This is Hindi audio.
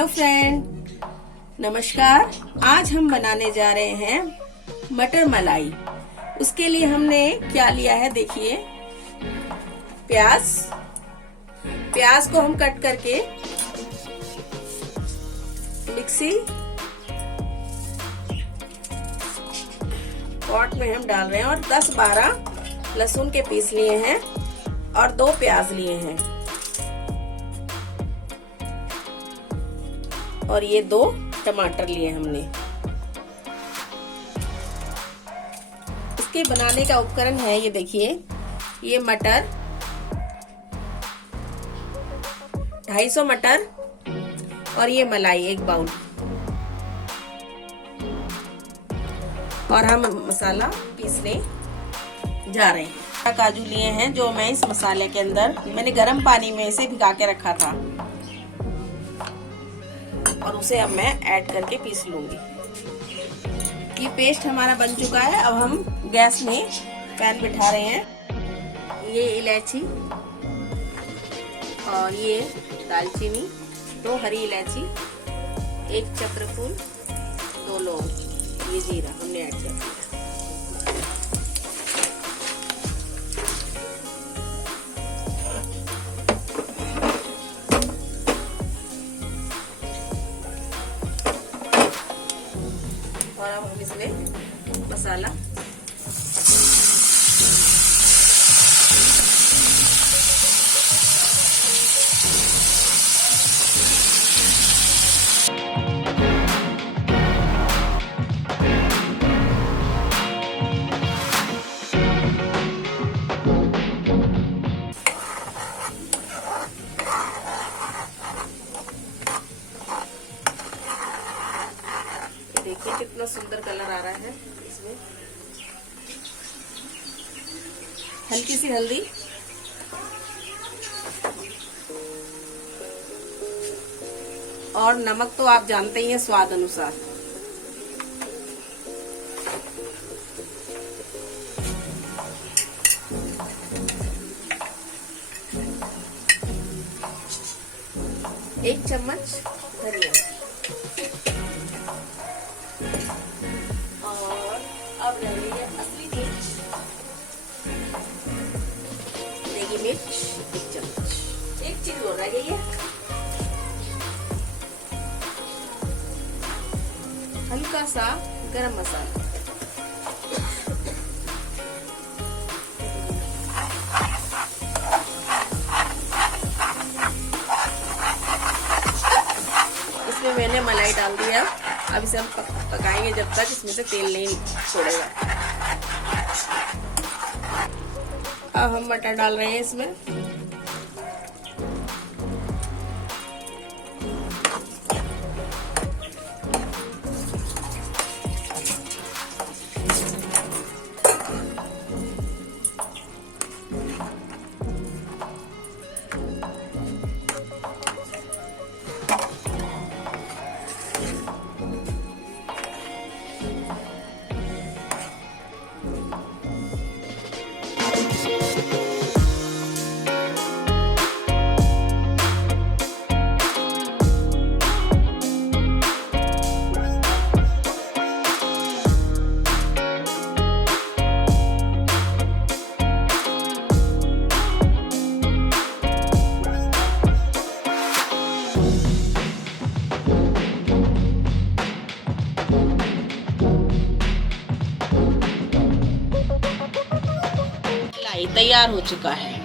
हेलो फ्रेंड, नमस्कार। आज हम बनाने जा रहे हैं मटर मलाई। उसके लिए हमने क्या लिया है देखिए। प्याज को हम कट करके मिक्सी पॉट में हम डाल रहे हैं और 10-12 लहसुन के पीस लिए हैं और 2 प्याज लिए हैं और ये 2 टमाटर लिए हमने। इसके बनाने का उपकरण है ये देखिए, ये मटर 250 मटर और ये मलाई 1 बाउल। और हम मसाला पीसने जा रहे हैं। काजू लिए हैं जो मैं इस मसाले के अंदर मैंने गर्म पानी में इसे भिगा के रखा था और उसे अब मैं ऐड करके पीस लूंगी। ये पेस्ट हमारा बन चुका है। अब हम गैस में पैन बिठा रहे हैं। ये इलायची और ये दालचीनी, 2 हरी इलायची, 1 चक्रफूल, 2 लौंग, ये जीरा हमने ऐड कर दिया। और अब हम इसमें मसाला देखिए कितना सुंदर कलर आ रहा है। इसमें हल्की सी हल्दी और नमक तो आप जानते ही हैं, स्वाद अनुसार। एक चम्मच धनिया। और अब लगेगी असली मिर्च, देगी मिर्च 1 चम्मच। 1 चीज और रह गई है, हल्का सा गरम मसाला। इसमें मैंने मलाई डाल दिया। अब इसे हम पकाएंगे जब तक इसमें से तेल नहीं छोड़ेगा। अब हम मटर डाल रहे हैं इसमें। तैयार हो चुका है।